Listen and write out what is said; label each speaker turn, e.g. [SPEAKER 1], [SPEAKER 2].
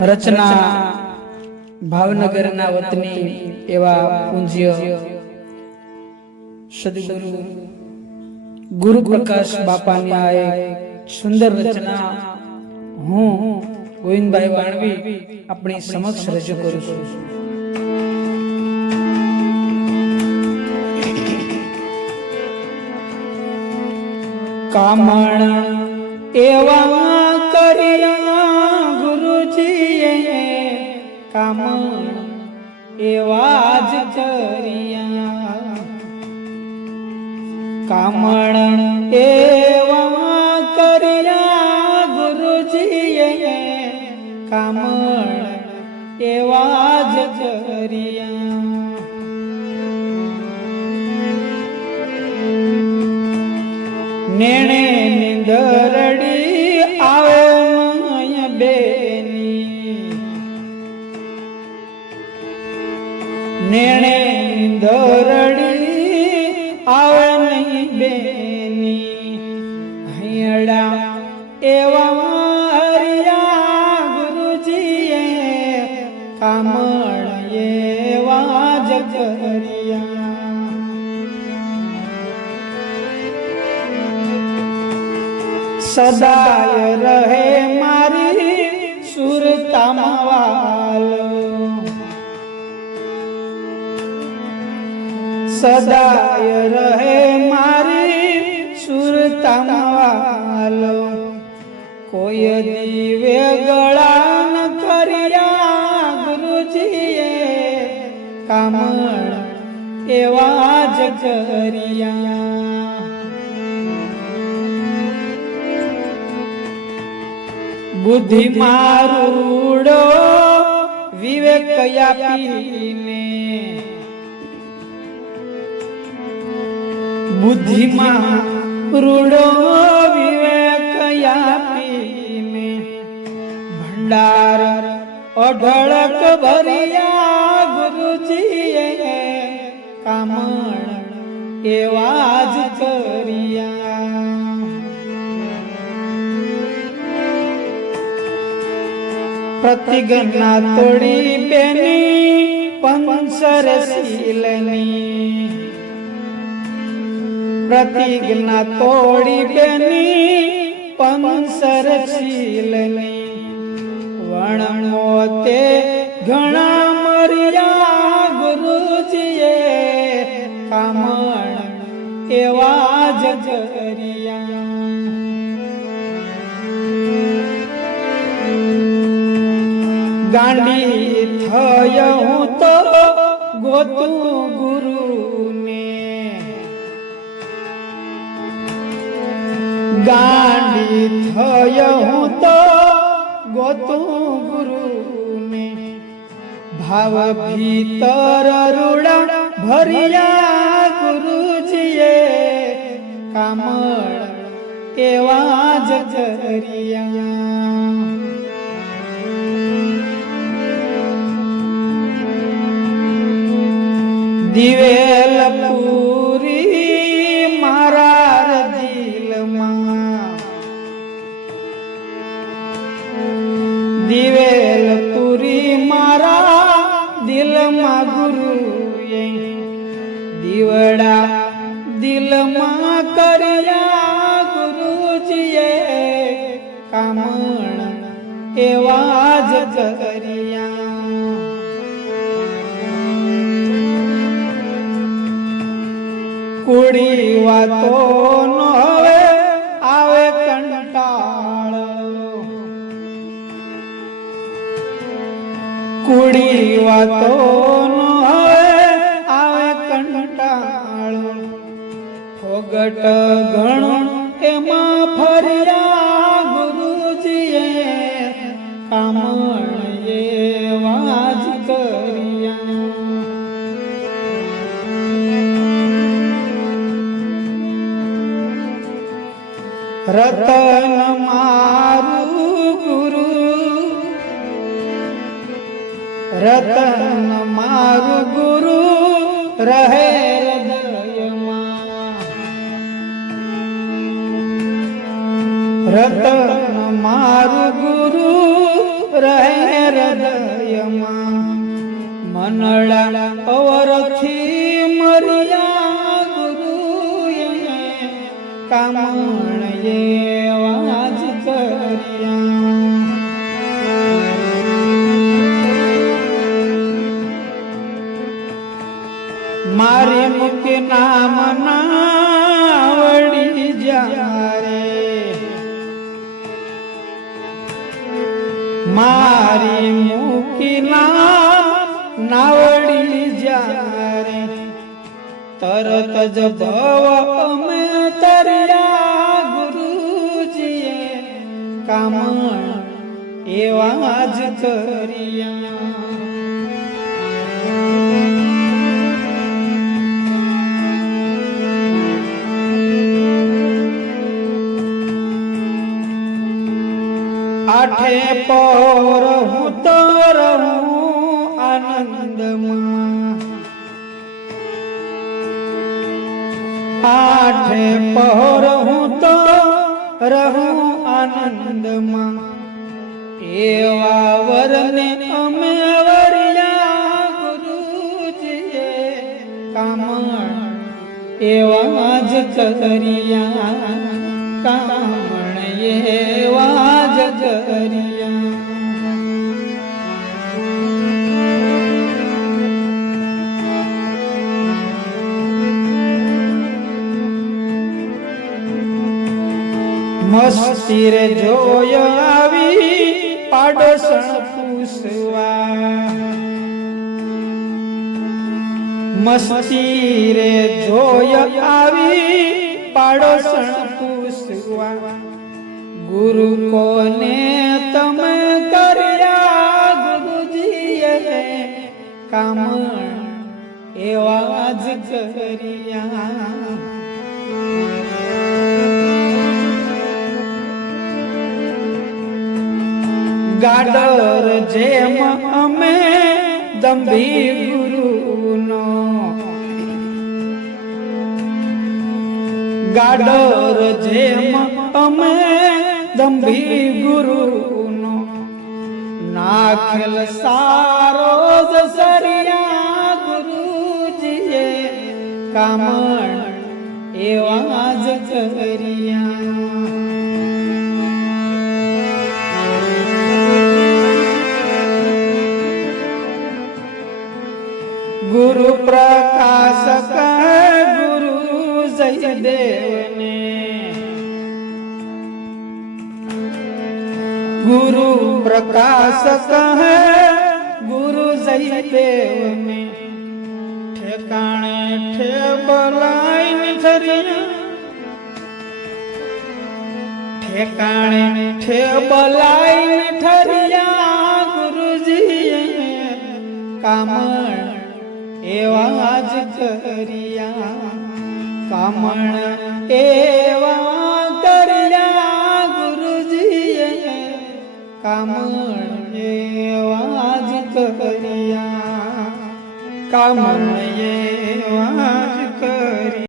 [SPEAKER 1] રચના ભાવનગરના વતની એવા પૂજ્ય સદગુરુ ગુરુ પ્રકાશ બાપાની આ એક સુંદર રચના હું ગોવિંદભાઈ વાણવી આપણી સમક્ષ રજૂ કરું છું. કામણ એવા એવા જ કરિયા. કામણ એવા કર્યા ગુરુજીએ. કામણ એવા જ કર્યા. નેણે નિંદરડી નિંદરડી આવે નહીં બેની. હૈયડા એવા હરિયા ગુરુજીએ કામણ એવા જગરિયા સદાય રહે મારી સુરતામાં સદાય રહે મારી સુરતામાં વાલો કોઈ દીવે ગળા ન કર્યા ગુરુજીએ કામણ એવા જ કર્યા બુદ્ધિ મારુડો વિવેક આપીને બુદ્ધિ રૂડો વિવેક આપીને ભંડાર અઢળક ભર્યા ગુરુજીએ કામણ એવા જ કર્યા. પ્રતિગના તોડી બેની પંસર શીલની પ્રતિજ્ઞા તોડી બેની પંસર શીલની વણમો તે ઘણા મર્યા ગુરુજીએ, કામણ એવા જ કર્યા. ગાંડી થયો હું તો ગોતું ગુરુને ગાંડી થયો હું તો ગોતું ગુરુને. ભાવ ભીતર રૂડા ભર્યા ગુરુજીએ. કામળ એવા જ કર્યા. દિવેલ દિલમાં ગુરુએ દીવડા દિલમાં કર્યા ગુરુજીએ કામણ એવા જ કર્યા. કુડી વાતો વાતો આવે કંટાળો. ફોગટ ઘણો એમાં ફર્યા ગુરુજીએ કામણીએ એવા જ કર્યા રતન મારું રતન મારું ગુરુ રહે રતન મારું ગુરુ રહે હૃદયમાં. મનડા અવરથી મરિયા ગુરુ કામણ મારી નામ નાવડી જ્યારે તરત જ ભવ અમે તર્યા ગુરુજીએ કામણ એવા જ કર્યા. આઠે પર હું તો રહું આનંદમાં. આઠે પર હું તો રહું આનંદમાં. એવા વરને અમે વર્યા ગુરુજીએ કામણ. એવા જ કરિયા કામણ જ કર્યા જોય આવી પાડોસણ પૂસવા મસ્તી જોય આવી પાડોસણ પૂસવા ગુરુ કોને તમે કર્યા? ગુરુજીએ કામણ એવા જ કર્યા. ગાડર જેમ અમે દંભી ગુરુનો. ગાડર જેમ અમે દંભી ગુરુનો નાખેલ સારો જ સરિયા ગુરુજીએ કામણ એવા જ કરિયા. ગુરુ પ્રકાશક ગુરુ જયદેવને ગુરુ પ્રકાશક ગુરુ જયદેવને ઠેકાણે ઠેબલાઈ ઠરિયા ઠેકાણે ઠેબલાઈ ઠરિયા ગુરુજી કામણ એવા જ કરિયા કામણ એવા કામણ એવા જ કર્યા. કામણ એવા જ